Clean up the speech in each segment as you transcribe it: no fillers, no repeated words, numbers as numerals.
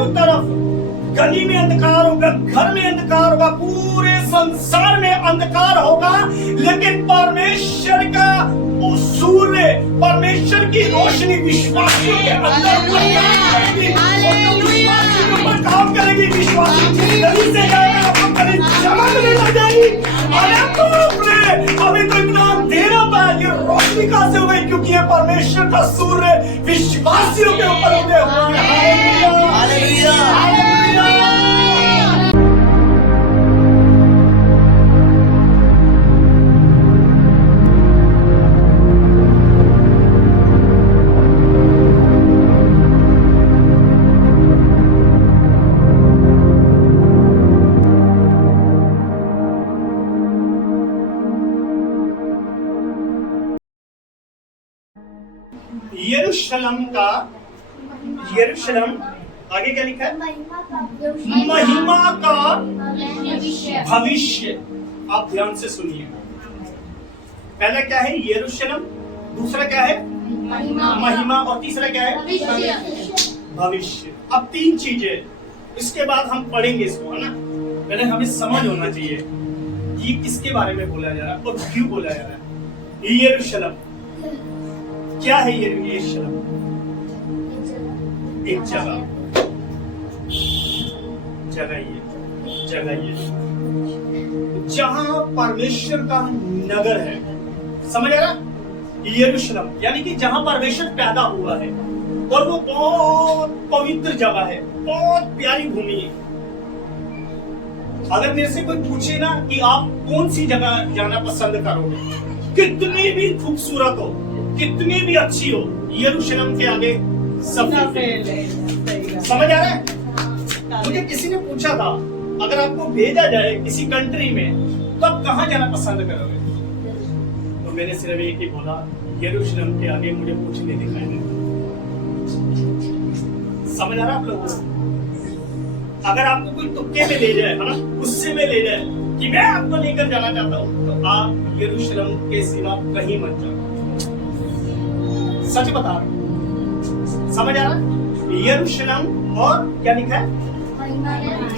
चारों तरफ गली में अंधकार होगा, घर में अंधकार होगा, पूरे संसार में अंधकार होगा, लेकिन परमेश्वर का सूर्य, परमेश्वर की रोशनी विश्वासियों के अंदर काम करेगी। विश्वासी गली से जाएगा, आपको गली चमकने लग जाएगी। अरे बाप रे, अभी तो इतना अंधेरा था, ये रोशनी कहां से हो गई? क्योंकि ये परमेश्वर का सूर्य विश्वासियों के ऊपर उदय हुआ है। Hallelujah, hallelujah, hallelujah. यरूशलेम आगे क्या लिखा है? महिमा का भविष्य। आप ध्यान से सुनिए, पहला क्या है? यरूशलेम, दूसरा क्या है? महिमा, और तीसरा क्या है? भविष्य। अब तीन चीजें, इसके बाद हम पढ़ेंगे इसको, है ना? पहले हमें समझ होना चाहिए ये किसके बारे में बोला जा रहा है और क्यों बोला जा रहा है। यरूशलेम क्या है? यरूशलेम एक जगह ये जहां परमेश्वर का नगर है। समझ आ रहा? यरूशलेम यानी कि जहां परमेश्वर पैदा हुआ है, और वो बहुत पवित्र जगह है, बहुत प्यारी भूमि है। अगर मेरे से कोई पूछे ना कि आप कौन सी जगह जाना पसंद करोगे, कितनी भी खूबसूरत हो, कितनी भी अच्छी हो, यरूशलेम के आगे सब फेल है। समझ आ रहा है? मुझे किसी ने पूछा था, अगर आपको भेजा जाए किसी कंट्री में तो आप कहाँ जाना पसंद करोगे? तो मैंने सिर्फ एक ही बोला, यरूशलेम के आगे मुझे कुछ नहीं दिखाई देता। समझ आ रहा आप लोगों को? अगर आपको कोई तुक्के में ले जाए, है ना, गुस्से में ले जाए कि मैं आपको लेकर जाना चाहता हूँ, तो आप यरूशलेम के सिवा कहीं मत जाओ। सच बता रहा हूं। समझ आ रहा? यरूशलेम और क्या लिखा है?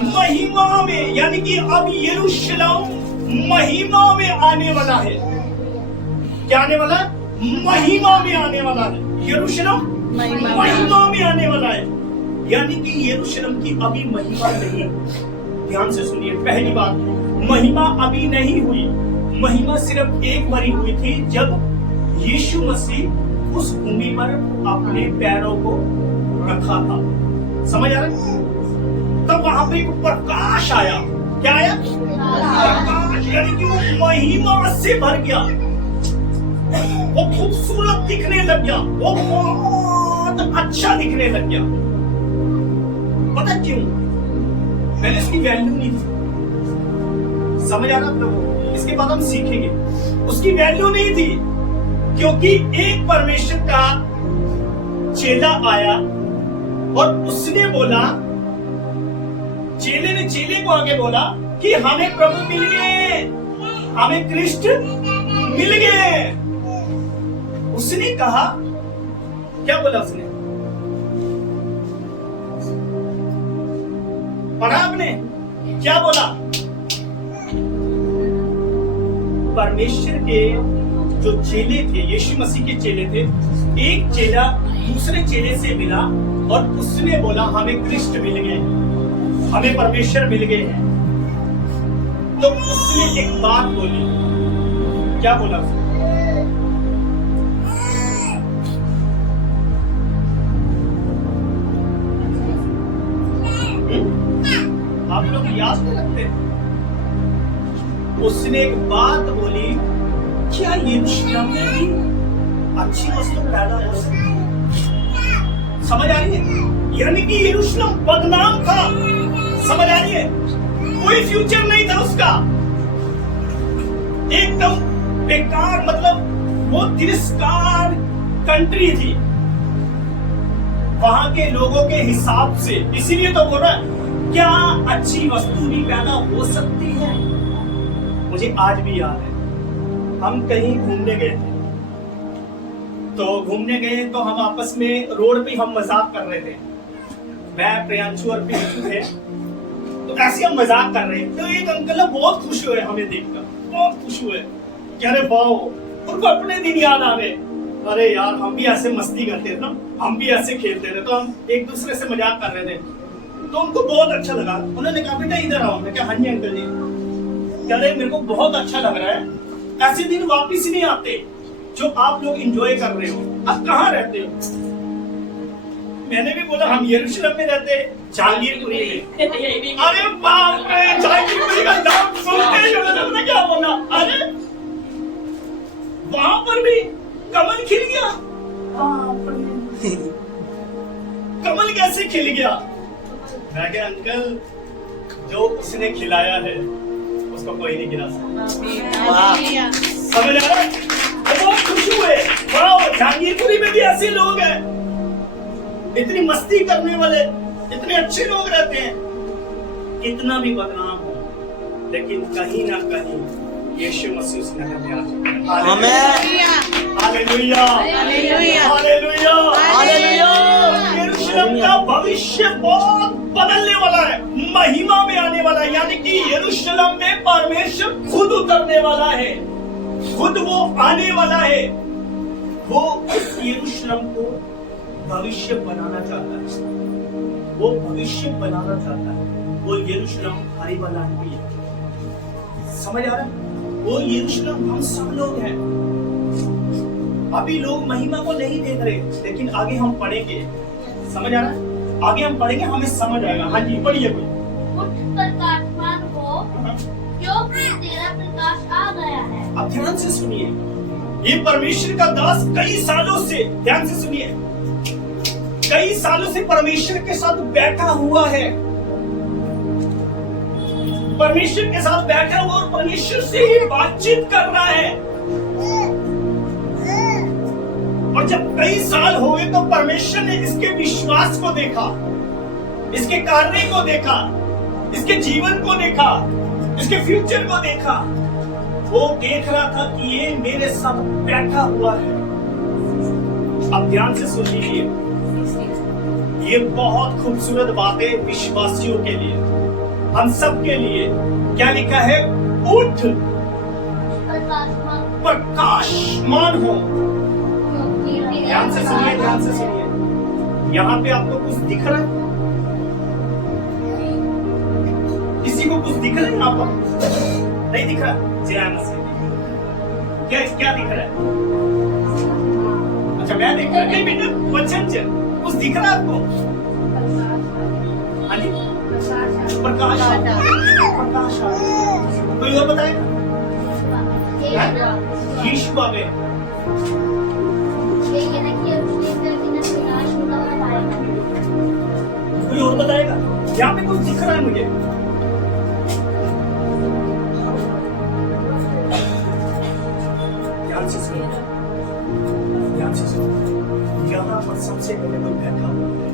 महिमा में, यानी कि अब यरूशलेम महिमा में आने वाला है। क्या आने वाला है? महिमा में आने वाला है। यरूशलेम महिमा में आने वाला है, यानी कि यरूशलेम की अभी महिमा नहीं। ध्यान से सुनिए, पहली बात, महिमा अभी नहीं हुई। महिमा सिर्फ एक बारी हुई थी, जब यीशु मसीह उस भूमि पर अपने पैरों को रखा था। समझ आ रहा है? तब वहां पे एक प्रकाश आया। क्या आया? प्रकाश, यानी कि वो महिमा से भर गया, वो खूबसूरत दिखने लग गया, वो बहुत अच्छा दिखने लग गया। पता क्यों? पहले इसकी वैल्यू नहीं थी। समझ आ रहा आप लोगों? इसके बाद हम सीखेंगे। उसकी वैल्यू नहीं थी, क्योंकि एक परमेश्वर का चेला आया और उसने बोला, चेले ने चेले को आगे बोला कि हमें प्रभु मिल गए, हमें कृष्ण मिल गए। उसने कहा, क्या बोला उसने? पढ़ा आपने? क्या बोला? परमेश्वर के जो चेले थे, यीशु मसीह के चेले थे, एक चेला दूसरे चेले से मिला और उसने बोला हमें कृष्ण मिल गए, हमें परमेश्वर मिल गए हैं। तो उसने एक बात बोली। क्या बोला उसने? आप लोग याद नहीं रखते? उसने एक बात बोली, क्या यरूशलेम में भी अच्छी वस्तु पैदा हो सकती है? समझ आ रही है? यानी कि यरूशलेम बदनाम था। समझ आ रही है? कोई फ्यूचर नहीं था उसका, एकदम बेकार, मतलब वो तिरस्कार कंट्री थी वहां के लोगों के हिसाब से। इसीलिए तो बोल रहा है, क्या अच्छी वस्तु भी पैदा हो सकती है? मुझे आज भी याद है, हम कहीं घूमने गए थे, तो घूमने गए तो हम आपस में रोड पे हम मजाक कर रहे थे। मैं प्रियांशु और प्रियांशु थे, तो ऐसे हम मजाक कर रहे हैं, तो एक अंकल ना बहुत खुश हुए हमें देखकर, बहुत खुश हुए कि अरे वाह, उनको अपने दिन याद आ गए। अरे यार, हम भी ऐसे मस्ती करते थे ना, हम भी ऐसे खेलते थे, तो हम एक दूसरे से मजाक कर रहे थे, तो उनको बहुत अच्छा लगा। उन्होंने कहा बेटा इधर आओ। मैं क्या हाँ जी अंकल जी। कह रहे मेरे को बहुत अच्छा लग रहा है, ऐसे दिन वापिस नहीं आते जो आप लोग एंजॉय कर रहे हो। आप कहाँ रहते हो? मैंने भी बोला हम यरूशलेम में रहते, जहांगीरपुरी में। अरे बाप रे, जहांगीरपुरी का नाम सुनते ही मैंने क्या बोला, अरे वहां पर भी कमल खिल गया। कमल कैसे खिल गया? मैं क्या अंकल, जो उसने खिलाया है उसको कोई नहीं गिरा सकता। समझ आ रहा है? बहुत खुश हुए। वाह, जहांगीरपुरी में भी ऐसे लोग हैं, इतनी मस्ती करने वाले, इतने अच्छे लोग रहते हैं। कितना भी बदनाम हो, लेकिन कहीं ना कहीं यीशु मसीह उस नगर में आ चुका है। Hallelujah, hallelujah, hallelujah, hallelujah. यरूशलेम का भविष्य बहुत बदलने वाला है, महिमा में आने वाला है। यानी कि यरूशलेम में परमेश्वर खुद उतरने वाला है, खुद वो आने वाला है। वो इस यरूशलेम को भविष्य बनाना चाहता है, वो भविष्य बनाना चाहता है। वो यरूशलेम हरी वाला नहीं है। समझ आ रहा है? वो यरूशलेम हम सब लोग हैं। अभी लोग महिमा को नहीं देख रहे, लेकिन आगे हम पढ़ेंगे। समझ आ रहा है? आगे हम पढ़ेंगे, हमें समझ आएगा। हाँ जी, पढ़िए कोई। उठ प्रकाशमान हो, क्योंकि तेरा प्रकाश आ गया है। अब ध्यान से सुनिए, ये परमेश्वर का दास कई सालों से, ध्यान से सुनिए, कई सालों से परमेश्वर के साथ बैठा हुआ है, परमेश्वर के साथ बैठा हुआ और परमेश्वर से ही बातचीत कर रहा है। और जब कई साल हो गए तो परमेश्वर ने इसके विश्वास को देखा, इसके कार्य को देखा, इसके जीवन को देखा, इसके फ्यूचर को देखा। वो देख रहा था कि ये मेरे साथ बैठा हुआ है। अब ध्यान से सुनिए, ये बहुत खूबसूरत बातें विश्वासियों के लिए, हम सब के लिए। क्या लिखा है? उठ प्रकाशमान हो। ध्यान से सुनिए, ध्यान से सुनिए। यहाँ पे आपको कुछ दिख रहा है? किसी को कुछ दिख रहा है यहाँ पर? नहीं दिख रहा? जय मसीह। क्या क्या दिख रहा है? अच्छा, मैं दिख रहा है। बेटा वचन कुछ दिख रहा है आपको? हाँ जी, प्रकाश, प्रकाश। कोई और बताएगा? यीशु आ गए। कोई और बताएगा? यहाँ पे कुछ दिख रहा है मुझे। ध्यान से सुनो, ध्यान से सुनो। यहाँ पर सबसे पहले कोई बैठा हुआ है।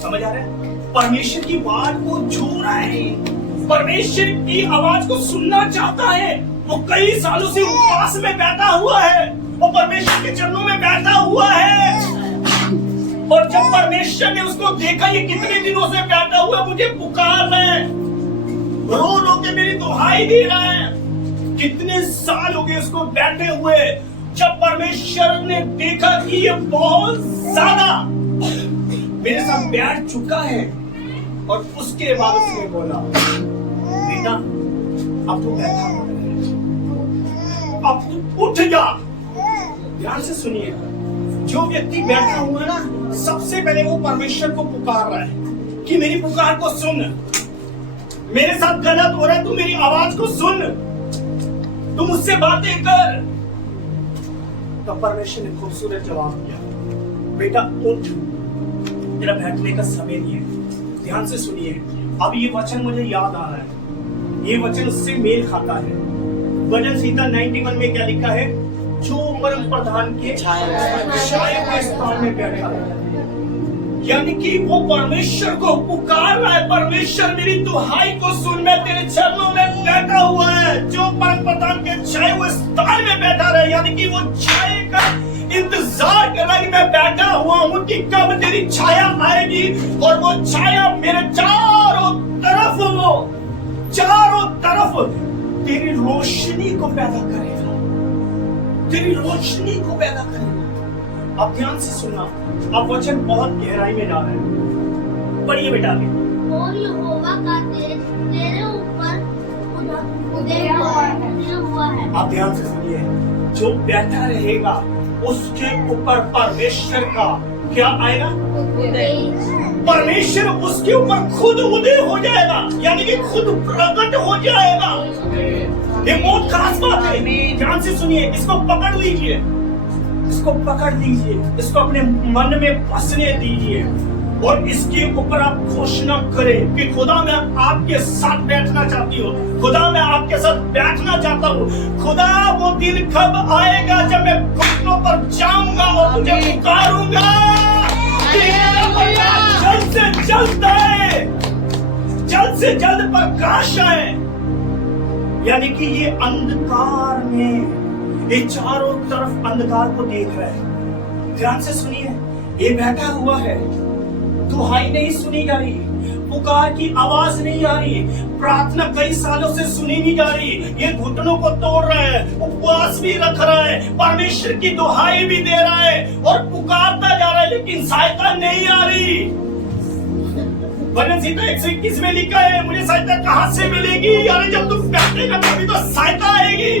समझ आ रहा है? परमेश्वर की बात को छू रहा है, परमेश्वर की आवाज को सुनना चाहता है। वो कई सालों से उपवास में बैठा हुआ है, वो परमेश्वर के चरणों में बैठा हुआ है। और जब परमेश्वर ने उसको देखा, ये कितने दिनों से बैठा हुआ है, मुझे पुकार रहा है, रो रो के मेरी दुहाई दे रहा है। कितने साल हो गए उसको बैठे हुए। जब परमेश्वर ने देखा कि ये बहुत ज्यादा मेरे साथ बैठ चुका है, और उसके बाद उसने बोला, बेटा अब तू बैठा है, अब तू उठ जा। ध्यान से सुनिए, जो व्यक्ति बैठा हुआ है ना, सबसे पहले वो परमेश्वर को पुकार रहा है कि मेरी पुकार को सुन, मेरे साथ गलत हो रहा है, तू मेरी आवाज को सुन, तू मुझसे बातें कर। तो परमेश्वर ने खूबसूरत जवाब दिया, बेटा उठ, तेरा बैठने का समय नहीं है। ध्यान से सुनिए, अब ये वचन मुझे याद आ रहा है, ये वचन उससे मेल खाता है। भजन संहिता 91 में क्या लिखा है? जो परम प्रधान के छाया के स्थान में बैठा है। यानी कि वो परमेश्वर को पुकार रहा है, परमेश्वर मेरी दुहाई को सुन, मैं तेरे चरणों में बैठा हुआ है। जो परम प्रधान के छाए हुए स्थान में बैठा रहे, यानी कि वो छाए का इंतजार कर रहा है कि मैं बैठा हुआ हूं कि कब तेरी छाया आएगी और वो छाया मेरे चारों तरफ तेरी रोशनी को पैदा करेगा, तेरी रोशनी को पैदा करेगा। अब ध्यान से सुनना, अब वचन बहुत गहराई में जा रहा है। पढ़िए बेटा आगे। और यहोवा का तेज तेरे ऊपर उदय हुआ है। आप ध्यान से सुनिए, जो बैठा रहेगा उसके ऊपर परमेश्वर का क्या आएगा? परमेश्वर उसके ऊपर खुद उदय हो जाएगा, यानी कि खुद प्रकट हो जाएगा। ये बहुत खास बात है, ध्यान से सुनिए, इसको पकड़ लीजिए, इसको पकड़ लीजिए, इसको अपने मन में बसने दीजिए और इसके ऊपर आप घोषणा करें कि खुदा मैं आपके साथ बैठना चाहती हूँ, खुदा मैं आपके साथ बैठना चाहता हूँ। खुदा वो दिन कब आएगा जब मैं घुटनों पर जाऊंगा और तुझे पुकारूंगा, जल्द से जल्द आए, जल्द से जल्द प्रकाश आए। यानी कि ये अंधकार में, ये चारों तरफ अंधकार को देख रहा है। ध्यान से सुनिए, ये बैठा हुआ है, दुहाई नहीं सुनी जा रही, पुकार की आवाज नहीं आ रही, प्रार्थना कई सालों से सुनी नहीं जा रही, ये घुटनों को तोड़ रहा है, उपवास भी रख रहा है, परमेश्वर की दुहाई भी दे रहा है और पुकारता जा रहा है, लेकिन सहायता नहीं आ रही। भजन संहिता 121 में लिखा है, मुझे सहायता कहां से मिलेगी? यानी जब तुम बैठेगा तभी तो सहायता आएगी।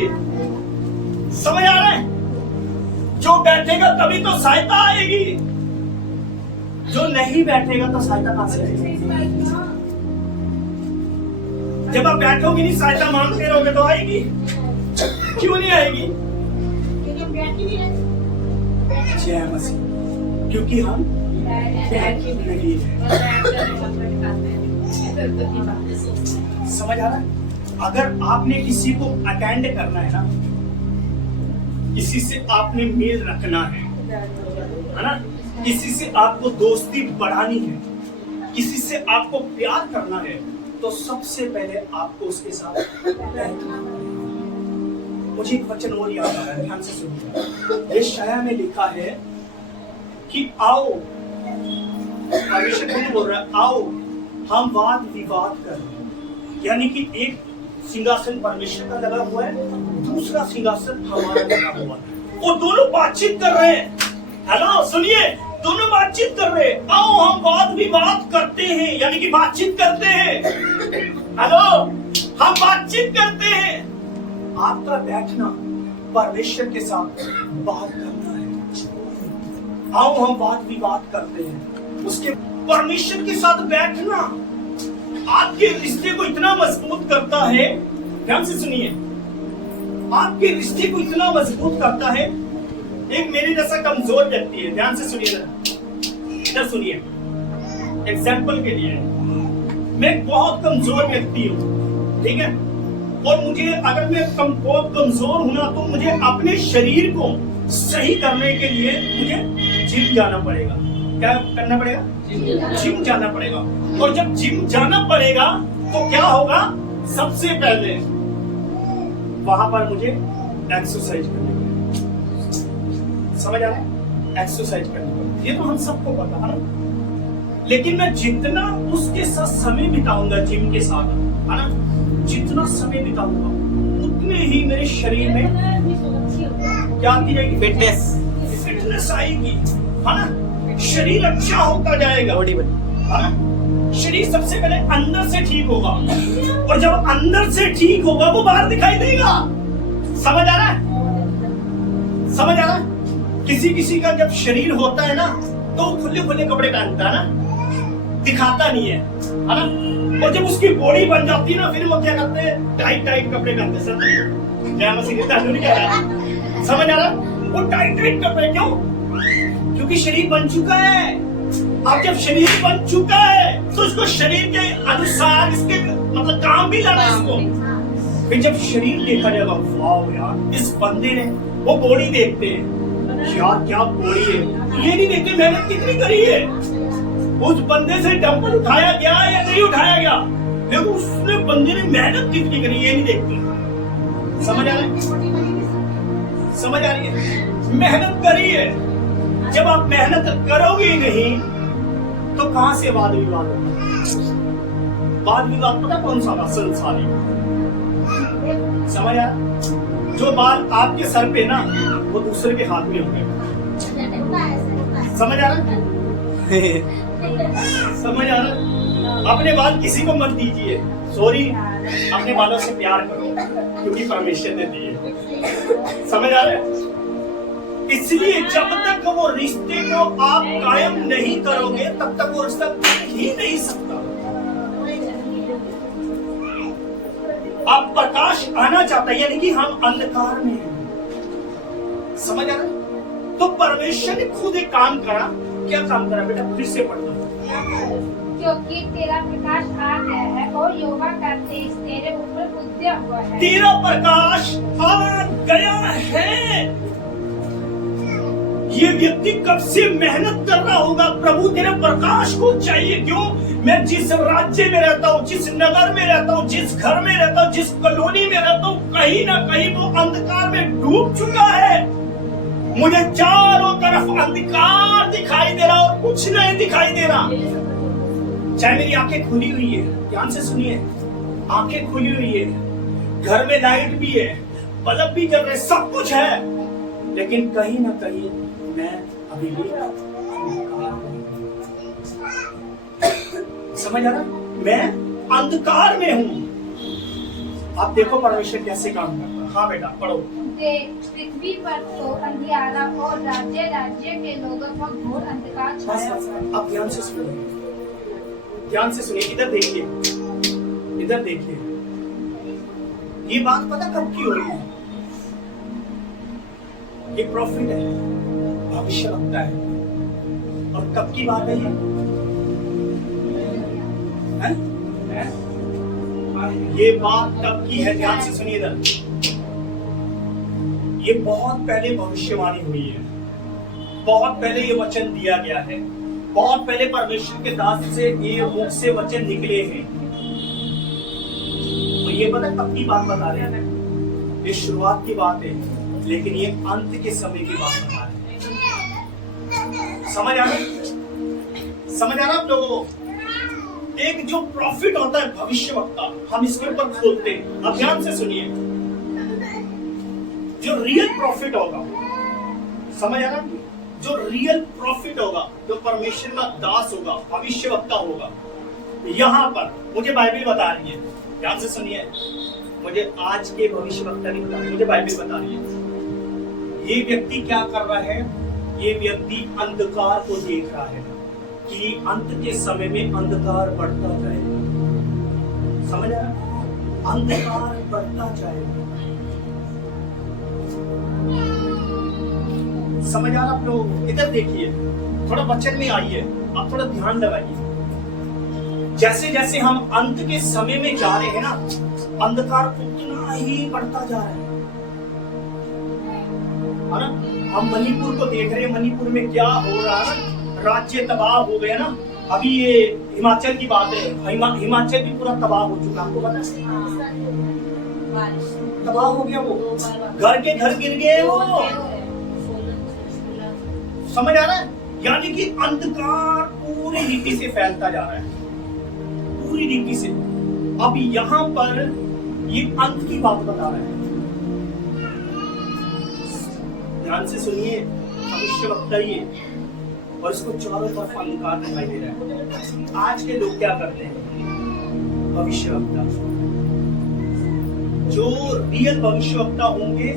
समझ आ रहा है? जो बैठेगा तभी तो सहायता आएगी, जो नहीं बैठेगा तो सहायता कहां से आएगी? जब आप बैठोगे नहीं, सहायता मांगते रहोगे तो आएगी? क्यों नहीं आएगी? जय मसीह, क्योंकि हम नहीं समझ आ रहा है? अगर आपने किसी को अटेंड करना है ना, किसी से आपने मेल रखना है ना, किसी से आपको दोस्ती बढ़ानी है, किसी से आपको प्यार करना है, तो सबसे पहले आपको उसके साथ बैठना है। मुझे एक वचन और याद आ रहा है, ध्यान से सुनिए। यशायाह में लिखा है कि आओ, परमेश्वर बोल रहा है, आओ हम वाद विवाद करें। यानी कि एक सिंहासन परमेश्वर का लगा हुआ है, दूसरा सिंहासन हमारा लगा हुआ है, वो दोनों बातचीत कर रहे हैं। हेलो सुनिए, दोनों बातचीत कर रहे हैं। आओ हम वाद विवाद करते हैं, यानी कि बातचीत करते हैं। हेलो, हम बातचीत करते हैं। आपका बैठना परमेश्वर के साथ बात करना है। आओ हम वाद विवाद करते हैं, उसके परमेश्वर के साथ बैठना आपके रिश्ते को इतना मजबूत करता है। ध्यान से सुनिए, आपके रिश्ते को इतना मजबूत करता है। एक मेरी जैसा कमजोर व्यक्ति है, ध्यान से सुनिए, इधर सुनिए, एग्जाम्पल के लिए, मैं बहुत कमजोर व्यक्ति हूँ, ठीक है, और मुझे अगर मैं बहुत कमजोर हूं ना, तो मुझे अपने शरीर को सही करने के लिए मुझे जिम जाना पड़ेगा। क्या करना पड़ेगा? जिम जाना पड़ेगा। और जब जिम जाना पड़ेगा तो क्या होगा? सबसे पहले वहां पर मुझे एक्सरसाइज करनी पड़ेगी। समझ आ रहा है? एक्सरसाइज करनी पड़ेगी, ये तो हम सबको पता है ना। लेकिन मैं जितना उसके साथ समय बिताऊंगा, जिम के साथ, है ना, जितना समय बिताऊंगा उतने ही मेरे शरीर में क्या आती जाएगी? फिटनेस आएगी, है ना। शरीर अच्छा होता जाएगा, है ना। शरीर सबसे पहले अंदर से ठीक होगा, और जब अंदर से ठीक होगा वो बाहर दिखाई देगा। समझ आ रहा है? समझ आ रहा है? किसी का जब शरीर होता है ना, तो खुले खुले कपड़े पहनता है ना, दिखाता नहीं है ना। और जब उसकी बॉडी बन जाती है ना, फिर वो क्या करते हैं? टाइट टाइट कपड़े पहनते हैं। जय मसीह की तारीफ कह रहा है। समझ आ रहा? वो टाइट टाइट कपड़े क्यों? क्योंकि शरीर बन चुका है। अब जब शरीर बन चुका है तो उसको शरीर के अनुसार इसके मतलब काम भी लाना है इसको। फिर जब शरीर देखा जाएगा, वाह यार इस बंदे ने, वो बॉडी देखते हैं, क्या बॉडी है, ये नहीं देखते मेहनत कितनी करी है, उस बंदे से डंबल उठाया गया या नहीं उठाया गया, लेकिन उसने बंदे ने मेहनत कितनी करी, ये नहीं देखते। समझ आ रहा है? समझ आ रही है? मेहनत करिए। जब आप मेहनत करोगे ही नहीं तो कहां से वाद विवाद होगा? वाद विवाद पता कौन सा था? संसारी। समझ आया? जो बाल आपके सर पे ना वो दूसरे के हाथ में होंगे। समझ आ रहा? समझ आ रहा? अपने बाल किसी को मत दीजिए। सॉरी, अपने बालों से प्यार करो क्योंकि परमेश्वर ने दिए। समझ आ रहा है? इसलिए जब तक वो रिश्ते को आप कायम नहीं करोगे तब तक वो रिश्ता ही नहीं सकता। आप प्रकाश आना चाहता है, यानी कि हम अंधकार में हैं। समझ आ रहा है? तो परमेश्वर ने खुद एक काम करा। क्या काम करा बेटा? फिर से पढ़ दो। क्योंकि तेरा प्रकाश आ गया है और यहोवा का तेज तेरे ऊपर उदय हुआ है। तेरा प्रकाश आ गया है। ये व्यक्ति कब से मेहनत कर रहा होगा, प्रभु तेरे प्रकाश को चाहिए। क्यों? मैं जिस राज्य में रहता हूँ, जिस नगर में रहता हूँ, जिस घर में रहता हूँ, जिस कॉलोनी में रहता हूँ, कहीं ना कहीं वो अंधकार में डूब चुका है। मुझे चारों तरफ अंधकार दिखाई दे रहा और कुछ नहीं दिखाई दे रहा। चाहे मेरी आंखें खुली हुई है, ध्यान से सुनिए, आंखें खुली हुई है, घर में लाइट भी है, बल्ब भी जल रहे, सब कुछ है, लेकिन कहीं ना कहीं मैं अभी भी समझ आ रहा? मैं अंधकार में हूँ। आप देखो परमेश्वर कैसे काम करता है। हाँ बेटा पढ़ो। पृथ्वी पर तो अंधियारा और राज्य राज्य के लोगों पर घोर अंधकार छाया हुआ है। आप ध्यान से सुनिए, ध्यान से सुनिए। इधर देखिए, इधर देखिए। ये बात पता कब की हो रही है? ये प्रॉफिट है, भविष्यवक्ता है। और कब की बात है ये? ये बात तब की है, ध्यान से सुनिए इधर। ये बहुत पहले भविष्यवाणी हुई है, बहुत पहले ये वचन दिया गया है, बहुत पहले परमेश्वर के दास से ये मुख से वचन निकले हैं। तो ये पता कब की बात बता रहे हैं? ये शुरुआत की बात है, लेकिन ये अंत के समय की बात बता रहे हैं। समझ आ रहा? समझ आ रहा आप लोगों को? एक जो प्रॉफिट होता है भविष्यवक्ता, हम इसके ऊपर खोलते हैं। अब ध्यान से सुनिए, जो रियल प्रॉफिट होगा, समझ आ रहा? जो रियल प्रॉफिट होगा, जो परमेश्वर का दास होगा, भविष्यवक्ता होगा, यहां पर मुझे बाइबल बता रही है। ध्यान से सुनिए, मुझे आज के भविष्यवक्ता नहीं बता रही, मुझे बाइबल बता रही है। ये व्यक्ति क्या कर रहा है? ये व्यक्ति अंधकार को देख रहा है कि अंत के समय में अंधकार बढ़ता जाएगा। समझ आ रहा? अंधकार बढ़ता जाएगा। समझ आ रहा आप लोग? इधर देखिए, थोड़ा वचन में आइए, आप थोड़ा ध्यान लगाइए। जैसे जैसे हम अंत के समय में जा रहे हैं ना, अंधकार उतना ही बढ़ता जा रहा है ना? हम मणिपुर को देख रहे हैं, मणिपुर में क्या हो रहा है, राज्य तबाह हो गया ना। अभी ये हिमाचल की बात है, हिमाचल भी पूरा तबाह हो चुका, आपको पता है? तबाह हो गया, वो घर के घर गिर गए वो। समझ आ रहा है? यानी कि अंधकार पूरी रीति से फैलता जा रहा है, पूरी रीति से। अब यहां पर ये अंत की बात बता रहा है। ध्यान से सुनिए, भविष्यवक्ता ये, और इसको चारों तरफ अंधकार दिखाई दे रहा है। आज के लोग क्या करते हैं? भविष्यवक्ता, जो रियल भविष्यवक्ता होंगे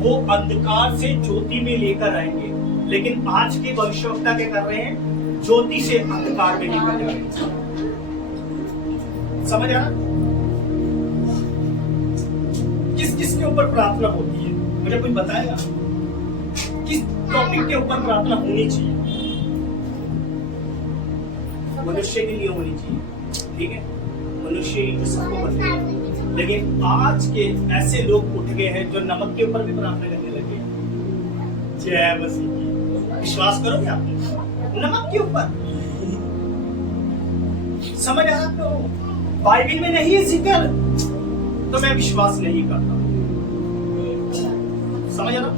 वो अंधकार से ज्योति में लेकर आएंगे, लेकिन आज के भविष्यवक्ता क्या कर रहे हैं? ज्योति से अंधकार में लेकर जा रहे हैं। समझ आ रहा? किस किस के ऊपर प्रार्थना होती है? मुझे कोई बताएगा किस टॉपिक के ऊपर प्रार्थना होनी चाहिए? मनुष्य के लिए होनी चाहिए, ठीक है? मनुष्य ही तो सबको बदलेगा। लेकिन आज के ऐसे लोग उठ गए हैं जो नमक के ऊपर भी प्रार्थना करने लगे। जय मसीह। विश्वास करोगे आप? नमक के ऊपर। समझ आ रहा तो? बाइबल में नहीं है जिक्र, तो मैं विश्वास नहीं करता। समझ आ रहा?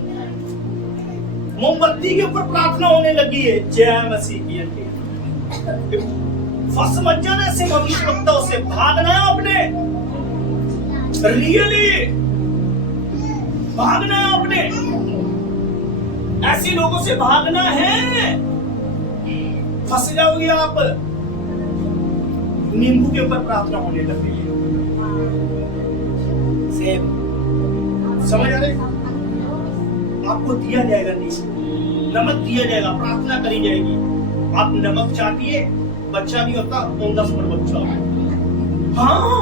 मोमबत्ती के ऊपर प्रार्थना होने लगी है। जय मसीह की आंटी। फंस मत जाना ऐसे भविष्यवक्ताओं से, भागना है आपने, रियली भागना है आपने, ऐसे लोगों से भागना है, फंस जाओगे आप। नींबू के ऊपर प्रार्थना होने लगी है। सेम समझ आ रहे? आपको दिया जाएगा नींबू, नमक दिया जाएगा, प्रार्थना करी जाएगी। आप नमक चाटिए, बच्चा नहीं होता, 10 पर बच्चा। हाँ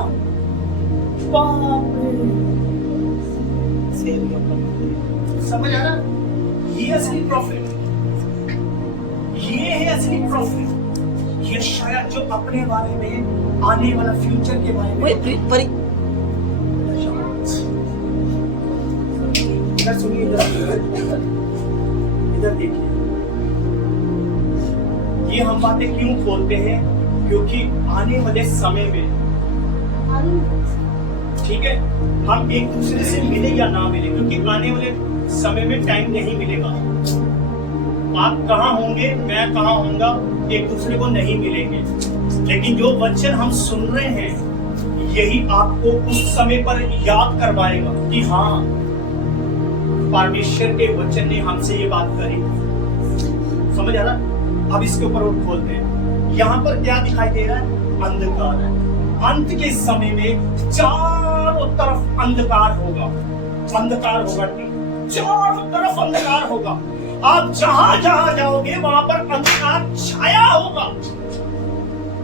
समझ आ रहा? ये असली प्रॉफिट, ये है असली प्रॉफिट। ये शायद जो अपने बारे में, आने वाला फ्यूचर के बारे में। इधर सुनिए, इधर देखिए। ये हम बातें क्यों बोलते हैं? क्योंकि आने वाले समय में, ठीक है, हम एक दूसरे से मिले या ना मिले, क्योंकि आने वाले समय में टाइम नहीं मिलेगा। आप कहाँ होंगे, मैं कहाँ होऊंगा, एक दूसरे को नहीं मिलेंगे। लेकिन जो वचन हम सुन रहे हैं, यही आपको उस समय पर याद करवाएगा कि हाँ, परमेश्वर के वचन ने हमसे ये बात करी। समझ आ रहा? अब इसके ऊपर और खोलते हैं। यहाँ पर क्या दिखाई दे रहा है? अंधकार है। अंत के समय में चारों तरफ अंधकार होगा, अंधकार होगा, चारों तरफ अंधकार होगा। आप जहां जहां जाओगे वहां पर अंधकार छाया होगा।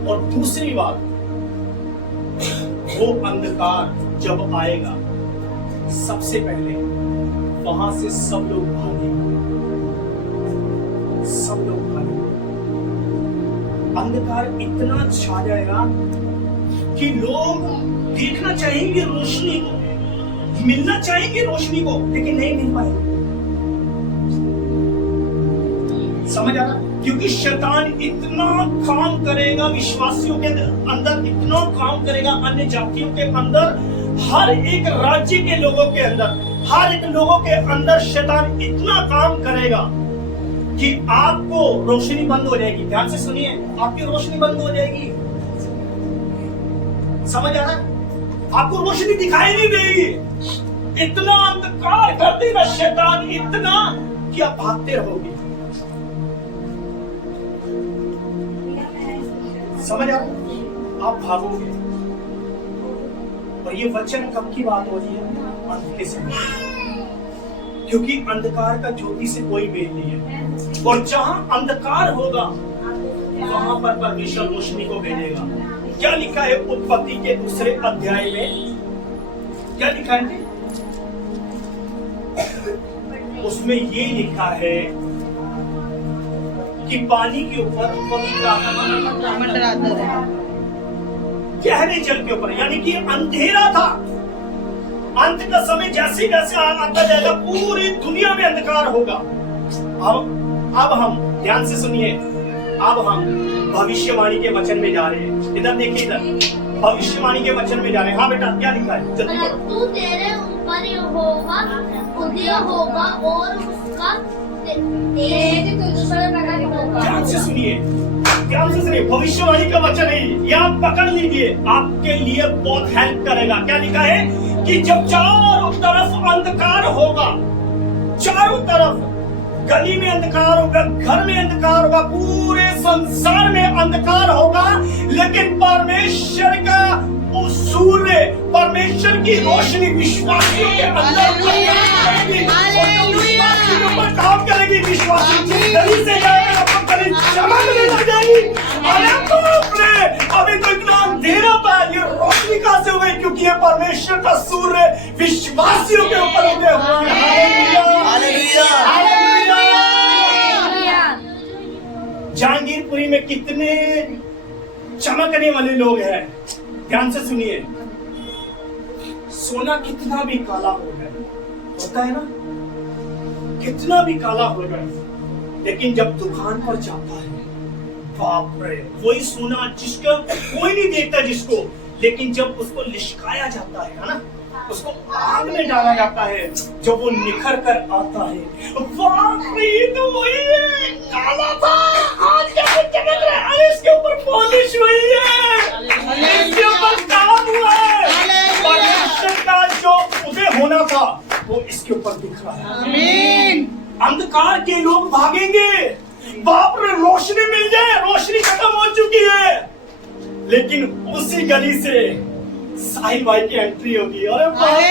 और दूसरी बात, वो अंधकार जब आएगा, सबसे पहले वहां से सब लोग भागेंगे, सब लोग भागेंगे। अंधकार इतना छा जाएगा कि लोग देखना चाहेंगे रोशनी को, मिलना चाहेंगे रोशनी को, लेकिन नहीं मिल पाएंगे। समझ आ रहा? क्योंकि शैतान इतना काम करेगा विश्वासियों के अंदर, इतना काम करेगा अन्य जातियों के अंदर, हर एक राज्य के लोगों के अंदर, हर एक लोगों के अंदर शैतान इतना काम करेगा कि आपको रोशनी बंद हो जाएगी। ध्यान से सुनिए, आपकी रोशनी बंद हो जाएगी। समझ आ रहा है? आपको रोशनी दिखाई नहीं देगी। इतना अंधकार कर देगा शैतान, इतना कि आप भागते रहोगे। समझ आ रहा? आप भागोगे। और ये वचन कब की बात हो रही है? अंत के समय, क्योंकि अंधकार का ज्योति से कोई मेल नहीं है। और जहां अंधकार होगा वहां पर परमेश्वर रोशनी को भेजेगा। क्या लिखा है उत्पत्ति के 2 अध्याय में? क्या लिखा है? उसमें ये लिखा है कि पानी के ऊपर पवित्र आत्मा मंडराता है, गहरे जल के ऊपर, यानी कि अंधेरा था। अंत का समय जैसे जैसे आता जाएगा, पूरी दुनिया में अंधकार होगा। अब हम ध्यान से सुनिए, अब हम भविष्यवाणी के वचन में जा रहे हैं। इधर देखिए, इधर भविष्यवाणी के वचन में जा रहे हैं। हाँ बेटा, क्या लिखा है? जल्दी पढ़ो। तू तेरे ऊपर यहोवा उदय होगा और उसका तेज तुझ पर प्रकट होगा। ध्यान से सुनिए, ध्यान से सुनिए, भविष्यवाणी का वचन है ये, आप पकड़ लीजिए, आपके लिए बहुत हेल्प करेगा। क्या लिखा है कि जब चारों तरफ अंधकार होगा, चारों तरफ, गली में अंधकार होगा, घर में अंधकार होगा, पूरे संसार में अंधकार होगा, लेकिन परमेश्वर का उस सूर्य, परमेश्वर की रोशनी विश्वासियों के अंदर काम करेगी। विश्वासी गली से जाएगा, चमकने लग जाएगी। अभी तो इतना अंधेरा था, ये रोशनी कहां से हो गई? क्योंकि ये परमेश्वर का सूर्य विश्वासियों के ऊपर उदय हुआ है। जहांगीरपुरी में कितने चमकने वाले लोग हैं। ध्यान से सुनिए, सोना कितना भी काला हो जाए, होता है ना, कितना भी काला हो जाए, लेकिन जब दुकान पर जाता है, बाप रे, कोई सोना जिसका कोई नहीं देखता जिसको, लेकिन जब उसको लिशकाया जाता है ना, उसको आग में डाला जाता है। जब वो निखर कर आता है, बाप रे, ये तो वही है, काला था, आज क्या वो चमक रहा है, अरे इसके ऊपर पॉलिश हुई है, इसके ऊपर काम हुआ है, परमेश्वर का जो उदय होना था वो इसके ऊपर दिख रहा है। आमीन। अंधकार के लोग भागेंगे, बाप रे, रोशनी मिल जाए, रोशनी खत्म हो चुकी है, लेकिन उसी गली से साहिल भाई की एंट्री होगी। अरे बाप रे,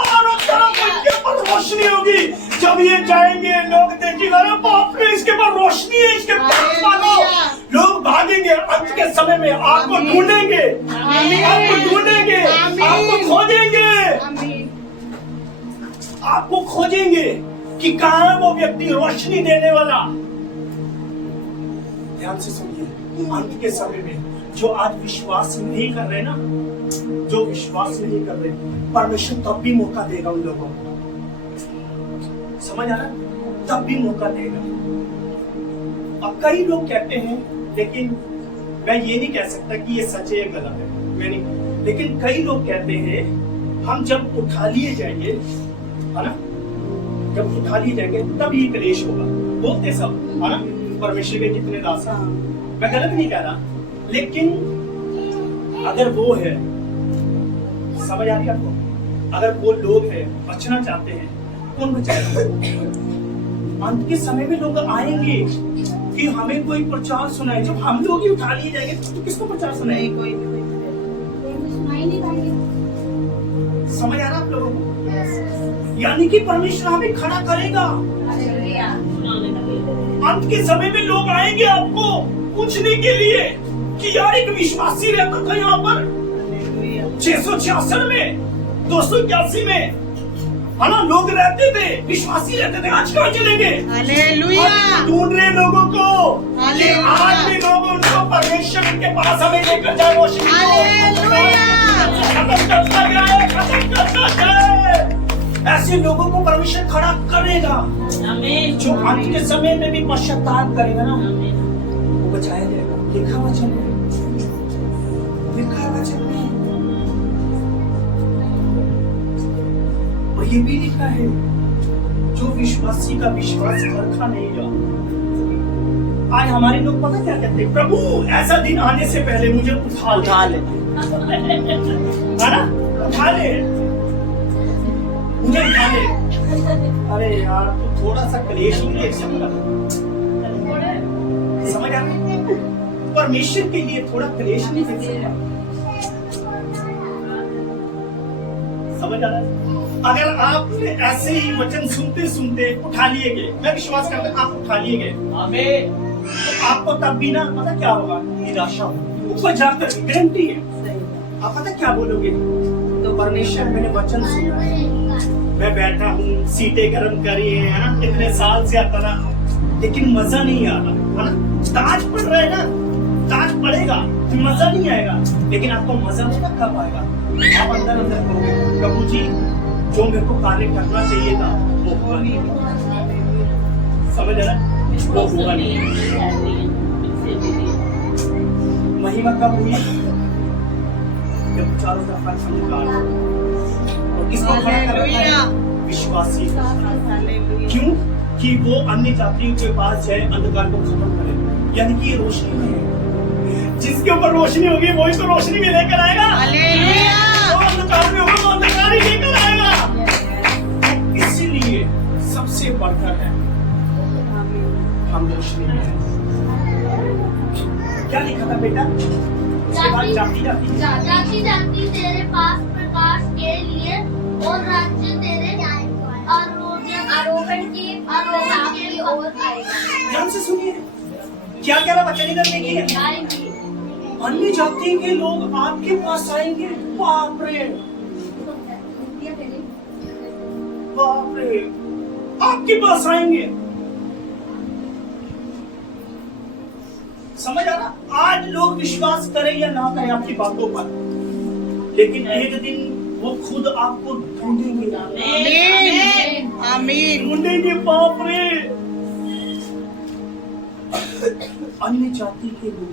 चारों तरफ इनके ऊपर रोशनी होगी। जब ये जाएंगे लोग देखेंगे, अरे बाप रे, इसके ऊपर रोशनी है, इसके पास मानो, लोग भागेंगे। अंत के समय में आपको ढूंढेंगे, आपको ढूंढेंगे, आपको खोजेंगे, आपको खोजेंगे कि कहाँ है वो व्यक्ति रोशनी देने वाला। ध्यान से सुनिए, अंत के समय में जो आज विश्वास नहीं कर रहे ना, जो विश्वास नहीं कर रहे, परमेश्वर तब भी मौका देगा उन लोगों को। समझ आ रहा? तब भी मौका देगा। अब कई लोग कहते हैं, लेकिन मैं ये नहीं कह सकता कि ये सच है या गलत है, मैं नहीं, लेकिन कई लोग कहते हैं हम जब उठा लिए जाएंगे, है ना, जब उठा लिए जाएंगे तब ये क्लेश होगा, बोलते सब, है ना, परमेश्वर के कितने दास हैं। मैं गलत नहीं कह रहा, लेकिन अगर वो है, समझ आ रही है आपको, अगर वो लोग हैं बचना चाहते हैं, कौन बचाएगा? अंत के समय में लोग आएंगे कि हमें कोई प्रचार सुनाए। जब हम लोग ही उठा लिए जाएंगे तो किसको प्रचार सुनाए? कोई समझ आ रहा आप लोगों को? यानी कि परमेश्वर हमें खड़ा करेगा। अंत के समय में लोग आएंगे आपको पूछने के लिए कि यार एक विश्वासी रहता था यहाँ पर 666 में, 281 में, है ना, लोग रहते थे, विश्वासी रहते थे, आज कहाँ चले गए? हालेलुया। ढूंढ रहे लोगों को कि आज भी लोग उनको परमेश्वर के पास हमें लेकर जाए, रोशनी खत्म करता जाए, खत्म करता जाए। ऐसे लोगों को परमेश्वर खड़ा करेगा जो अंत के समय में भी पश्चाताप करेगा ना, वो बचाया जाएगा। लिखा वचन में, लिखा वचन में, और ये भी लिखा है जो विश्वासी का विश्वास परखा नहीं जा। आज हमारे लोग पता क्या कहते हैं? प्रभु ऐसा दिन आने से पहले मुझे उठा ले, है ना, उठा ले, मुझे उठा ले। अरे यार, तो थोड़ा सा क्लेश नहीं देख सकता? समझ आ रहा है? परमेश्वर के लिए थोड़ा क्लेश नहीं देख सकता? समझ आ रहा है? अगर आप ऐसे ही वचन सुनते सुनते उठा लिए गए, मैं विश्वास करता हूं आप उठा लिए गए, तो आपको तब भी ना पता क्या होगा? निराशा होगी। ऊपर जाकर गारंटी है, आप पता क्या बोलोगे? तो परमेश्वर, मैंने वचन सुना, मैं बैठा हूँ, सीटें गर्म करी है ना, कितने साल से आता रहा, लेकिन मजा नहीं आ रहा, है ना, ताज पड़ रहा है ना, ताज पड़ेगा, मजा नहीं आएगा, लेकिन आपको मजा नहीं ना कब आएगा? आप अंदर अंदर कहोगे, प्रभु जी जो मेरे को कार्य करना चाहिए था वो हुआ नहीं। समझ आ रहा? वो हुआ नहीं। महिमा कब हुई? जब चारों तरफ अंधकार, और किसको खड़ा करेगा? विश्वासी। क्यों? कि वो अन्य जातियों के पास जाए, अंधकार को खत्म करे। यानी कि ये रोशनी में है, जिसके ऊपर रोशनी होगी वही तो रोशनी में लेकर आएगा। वो अंधकार में होगा तो अंधकार ही लेकर आएगा। इसीलिए सबसे बढ़कर है हम रोशनी में हैं। क्या लिखा था बेटा? उसके बाद जाती जाती तेरे पास प्रकाश के लिए और राज्य तेरे आरोपण की ओर आएगा। ध्यान से सुनिए, क्या कह रहा बच्चे? देखिए, अन्य जाति के लोग आपके पास आएंगे। बाप रे, बाप रे, आपके पास आएंगे। समझ आ रहा? आज लोग विश्वास करें या ना करें आपकी बातों पर, लेकिन एक दिन वो खुद आपको ढूंढेंगे। आमीन, आमीन, ढूंढेंगे। बाप रे, अन्य जाति के लोग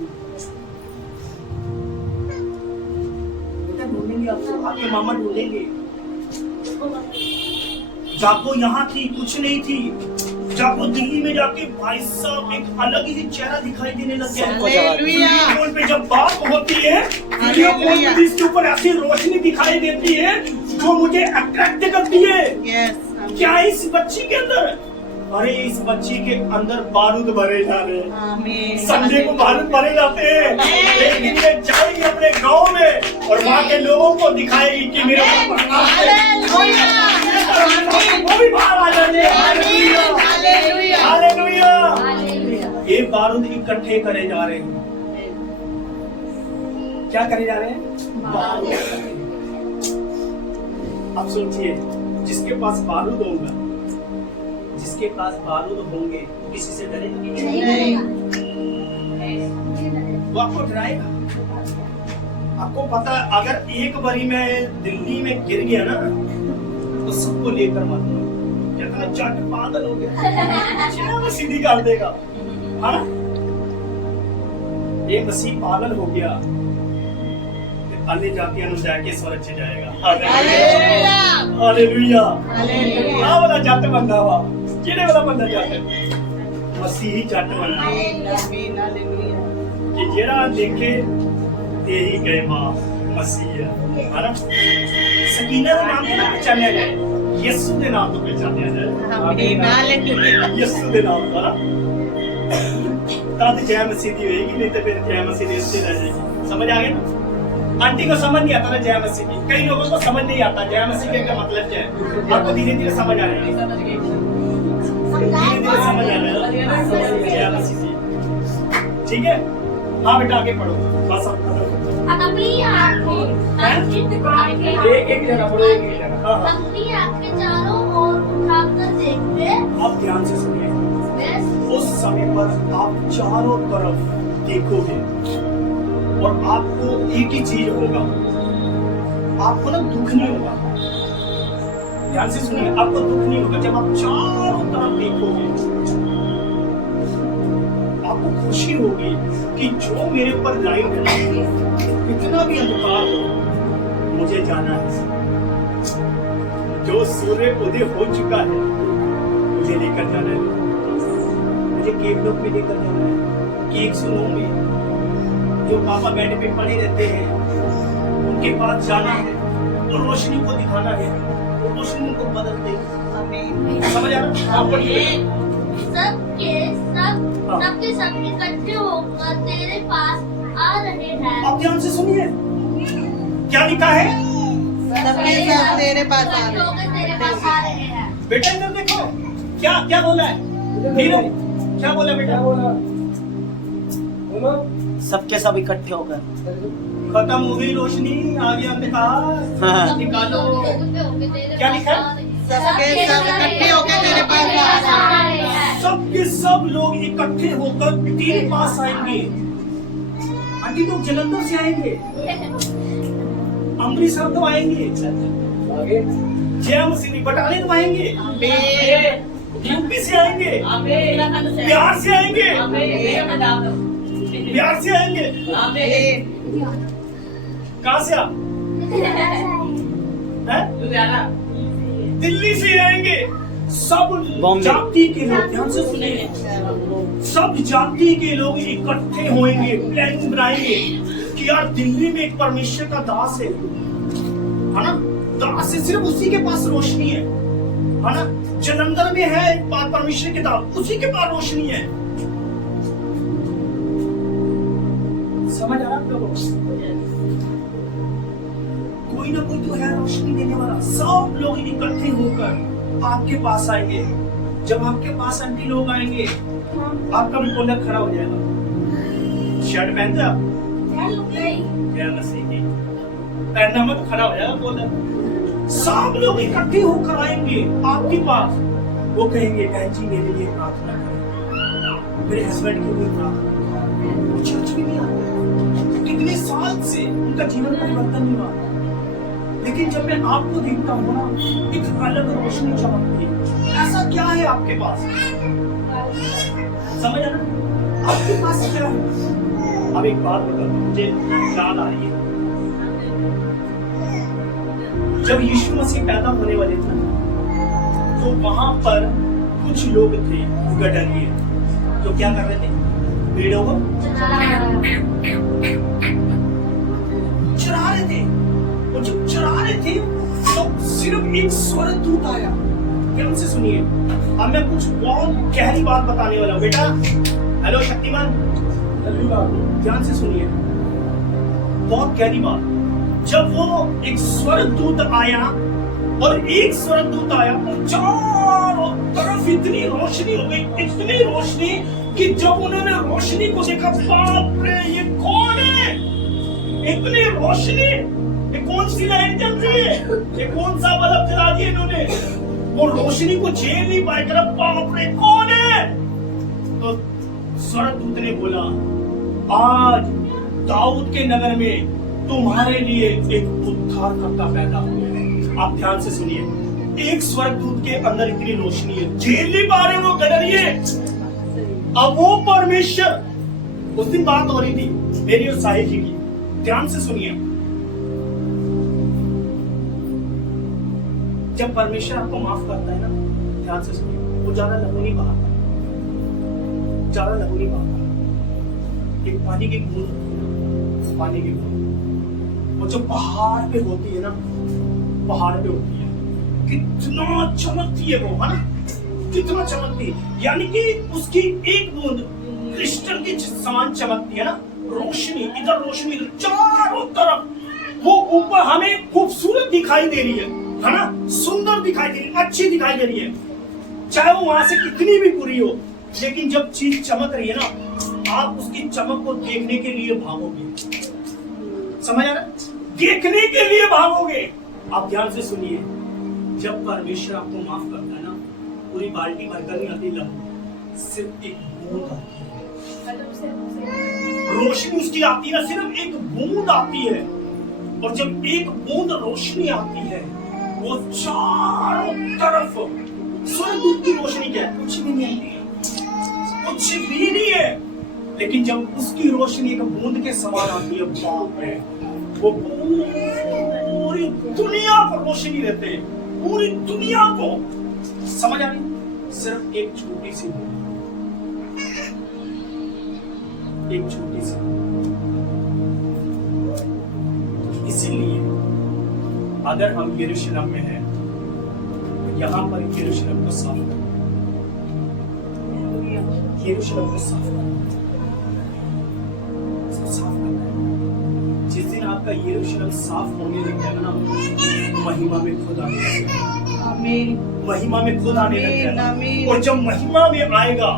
ढूंढेंगे ढूंढेंगे आपको, आपके मामा ढूंढेंगे। जाको यहाँ थी, कुछ नहीं थी। जाको दिल्ली में जाके भाई साहब एक अलग ही चेहरा दिखाई देने लग गया। हालेलुया। वीडियो कॉल पे जब बात होती है, वीडियो कॉल पे भी इसके ऊपर ऐसी रोशनी दिखाई देती है जो मुझे अट्रैक्ट करती है। यस। क्या है इस बच्ची के अंदर? अरे इस बच्ची के अंदर बारूद भरे जा रहे हैं। आमीन। संडे को बारूद भरे जाते हैं, लेकिन ये जाएगी अपने गांव में और वहाँ के लोगों को दिखाएगी कि मेरे हालेलुया। वो भी बाहर आ जाते हैं। हालेलुया। हालेलुया। ये बारूद इकट्ठे करे जा रहे हैं। क्या करे जा रहे हैं? बारूद। अब सोचिए, जिसके पास बारूद होगा, जिसके पास बारूद होंगे वो किसी से डरेगा नहीं। वो आपको डराएगा। आपको पता है, अगर एक बारी में दिल्ली में गिर गया ना तो सबको लेकर मरूंगा। कहता जट पागल हो गया, वो सीधी कर देगा, है ना? ये मसीह पागल हो गया, अन्य जातियों ने जाके स्वर्ग से जाएगा। हालेलुया। हालेलुया। हालेलुया। हाँ वाला जट बनना हुआ, किने वाला बंदा जाते मसीही जट बनना आमीन। हालेलुया। कि जेड़ा देखे ते ही गए मां मसीह है ना। सकीना के नाम तो पहचानिया जाए, यीशु के नाम तो पहचानिया जाए। आमीन। हालेलुया। यीशु के नाम है ना। तब जय मसीह की होगी, नहीं तो फिर जय मसीह की उससे रह जाएगी। समझ आ गया ना? आंटी को समझ नहीं आता ना जय मसीह की, कई लोगों को समझ नहीं आता जय मसीह के क्या मतलब क्या है। आपको धीरे धीरे समझ आ रहा है, धीरे धीरे समझ आ रहा है जय मसीह की। ठीक है, हाँ बेटा आगे पढ़ो, बस अपनी आंखें एक एक जगह पढ़ो, एक एक जगह। हाँ हाँ, अपनी आंखें चारों ओर उठाकर देखते आप ध्यान से सुनिए। मैं उस समय पर आप चारों तरफ देखोगे और आपको एक ही चीज होगा, आपको ना दुख नहीं होगा। ध्यान से सुनिए, आपको दुख नहीं होगा। जब आप चारों तरफ देखोगे आपको खुशी होगी कि जो मेरे पर लाइट है, कितना भी अंधकार हो, मुझे जाना है। जो सूर्य उदय हो चुका है, मुझे लेकर जाना है। मुझे केवलों में लेकर जाना है। कि एक सुनो में जो पापा बेड पे पड़े रहते हैं, उनके पास जाना है और रोशनी को दिखाना है, और रोशनी को बदल देगी। आमीन। समझ आ रहा? आप पढ़िए। सबके सब इकट्ठे होकर तेरे पास आ रहे हैं। आप ध्यान से सुनिए, क्या लिखा है? सबके सब तेरे पास आ इकट्ठे रहे होकर हैं। तेरे पास आ रहे हैं। बेटा इधर देखो, क्या क्या बोला है? नीरज क्या बोला बेटा? सबके सब इकट्ठे होकर खत्म हो गई रोशनी, आ गया अंधकार। निकालो। क्या लिखा है? सबके सब इकट्ठे होकर तेरे पास आ रहे हैं। सबके सब लोग इकट्ठे होकर तेरे पास आएंगे। आंटी लोग जलंधर से आएंगे, अमृतसर तो आएंगे, जय मसीह बटाले तो आएंगे, यूपी से आएंगे, बिहार से आएंगे, बिहार से आएंगे। कहाँ से आप? हैं? दिल्ली से आएंगे। सब बॉम्बे। जाति के लोग, ध्यान से सुनिए, सब जाति के लोग इकट्ठे होंगे, प्लान बनाएंगे कि यार दिल्ली में एक परमेश्वर का दास है ना? दास है, सिर्फ उसी के पास रोशनी है ना? जलंधर में है एक परमेश्वर के दास, उसी के पास रोशनी है। समझ आ रहा है आप लोगों को? कोई ना कोई तो है रोशनी देने वाला। सब लोग इकट्ठे होकर आपके पास आएंगे। जब आपके पास आंटी लोग आएंगे, आपका भी कोलर खड़ा हो जाएगा। शर्ट पहनते आप? क्या मसीह की पहनना मत, खड़ा हो जाएगा कोलर। सब लोग इकट्ठे होकर आएंगे आपके पास। वो कहेंगे बहन जी मेरे लिए प्रार्थना करें, मेरे हस्बैंड के लिए प्रार्थना करें। वो चर्च भी नहीं आते, कितने साल से उनका जीवन परिवर्तन नहीं हुआ, लेकिन जब मैं आपको देखता हूँ ना, एक अलग रोशनी चमकती है। ऐसा क्या है आपके पास? समझ आ रहा? आपके पास क्या है? अब एक बात बता, मुझे याद आ रही है। जब यीशु मसीह पैदा होने वाले थे तो वहां पर कुछ लोग थे गडरिए, तो क्या कर रहे थे? भेड़ों को चरा रहे थे। और जब चरा रहे थे तो सिर्फ एक स्वर्गदूत आया। ध्यान से सुनिए, अब मैं कुछ बहुत गहरी बात बताने वाला हूं बेटा। हेलो शक्तिमान, ध्यान से सुनिए, बहुत गहरी बात। जब वो एक स्वर्गदूत आया और एक स्वर्गदूत आया और चारों तरफ इतनी रोशनी हो गई, इतनी रोशनी कि जब उन्होंने रोशनी को देखा, बाप रे ये कौन है? इतनी रोशनी, ये कौन सी लाइट जल रही है? ये कौन सा बल्ब जला दिया इन्होंने? वो रोशनी को झेल नहीं पाए, कर बाप रे कौन है? तो स्वर्गदूत ने बोला, आज दाऊद के नगर में तुम्हारे लिए एक उद्धारकर्ता पैदा हुआ है। आप ध्यान से सुनिए, एक स्वर्गदूत के अंदर इतनी रोशनी है, झेल नहीं पा रहे वो गडरिए। अब वो परमेश्वर, उस दिन बात हो रही थी मेरी और साहिब जी की, ध्यान से सुनिए। जब परमेश्वर आपको माफ करता है ना, ध्यान से सुनिए, वो ज्यादा लहू नहीं बहाता, ज्यादा लहू नहीं बहाता। एक पानी की बूंद, पानी की बूंद, वो जो पहाड़ पे होती है ना, पहाड़ पे होती है, कितना चमकती है वो, है ना, कितना चमकती है। यानी कि उसकी एक बूंद क्रिस्टल के समान चमकती है ना, रोशनी इधर, रोशनी इधर, चारों तरफ। वो ऊपर हमें खूबसूरत दिखाई दे रही है ना, सुंदर दिखाई दे रही है, अच्छी दिखाई दे रही है, चाहे वो वहां से कितनी भी बुरी हो। लेकिन जब चीज चमक रही है ना, आप उसकी चमक को देखने के लिए भागोगे। समझ आ रहा है? देखने के लिए भागोगे। आप ध्यान से सुनिए, जब परमेश्वर आपको माफ करता है ना, पूरी बाल्टी भरकर नहीं आती लहू, सिर्फ एक बूंद आती है, रोशनी उसकी आती है ना, सिर्फ एक बूंद आती है। और जब एक बूंद रोशनी आती है, वो चारों तरफ स्वर्गदूत की रोशनी क्या है? कुछ भी नहीं है, कुछ भी नहीं है। लेकिन जब उसकी रोशनी एक बूंद के समान आती है, बाप रे, वो पूरी दुनिया को रोशनी देते हैं, पूरी दुनिया को। समझ आ रही? सिर्फ एक छोटी सी बूंद, एक छोटी सी। इसीलिए अगर हम यरूशलेम में हैं, तो यहाँ पर यरूशलेम को साफ करना, यरूशलेम को साफ करना, साफ करना है। जिस दिन आपका यरूशलेम साफ होने लग जाएगा ना, महिमा में खुद आने लग जाएगा, महिमा में खुद आने लग जाएगा। और जब महिमा में आएगा,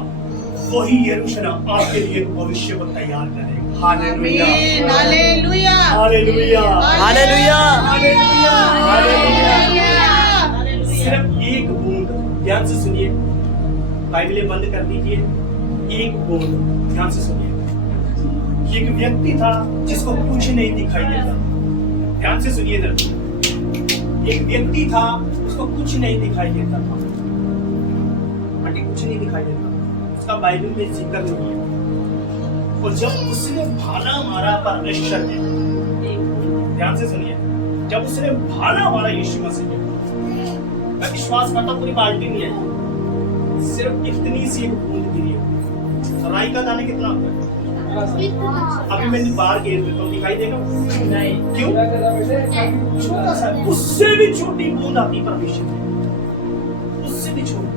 वही यरूशलेम आपके लिए भविष्य को तैयार करेगा। Hallelujah, hallelujah, hallelujah, hallelujah, hallelujah. सिर्फ एक बूंद, ध्यान से सुनिए, बाइबलें बंद कर दीजिए। एक बूंद, ध्यान से सुनिए। एक व्यक्ति था जिसको कुछ नहीं दिखाई देता, ध्यान से सुनिए इधर। एक व्यक्ति था, उसको कुछ नहीं दिखाई देता था, कुछ नहीं दिखाई देता, उसका बाइबल में जिक्र नहीं है। और जब उसने भाला मारा परमेश्वर ने, ध्यान से सुनिए, जब उसने भाला मारा यीशु मसीह ने, मैं विश्वास करता पूरी बाल्टी नहीं है, सिर्फ इतनी सी एक बूंद गिरी है। राई का दाना कितना होता है? अभी मैंने बाहर घेर देता हूँ, दिखाई देगा? नहीं। क्यों? छोटा सा, उससे भी छोटी बूंद आती परमेश्वर की, उससे भी छोटी,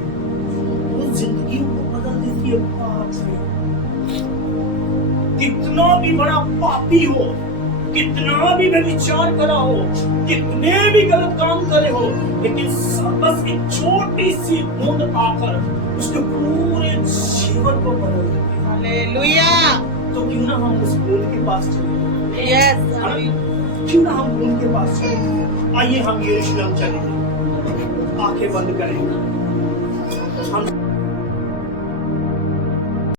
वो जिंदगी को बदल देती है। कितना भी बड़ा पापी हो, कितना भी व्यभिचार करा हो, कितने भी गलत काम करे हो, लेकिन बस एक छोटी सी बूंद आकर उसके पूरे जीवन को बदल देती है। हालेलुया। तो क्यों ना हम उस बूंद के पास चले? यस, क्यों ना हम बूंद के पास चले? आइए हम यरूशलेम चलेंगे, आंखें बंद करेंगे, हम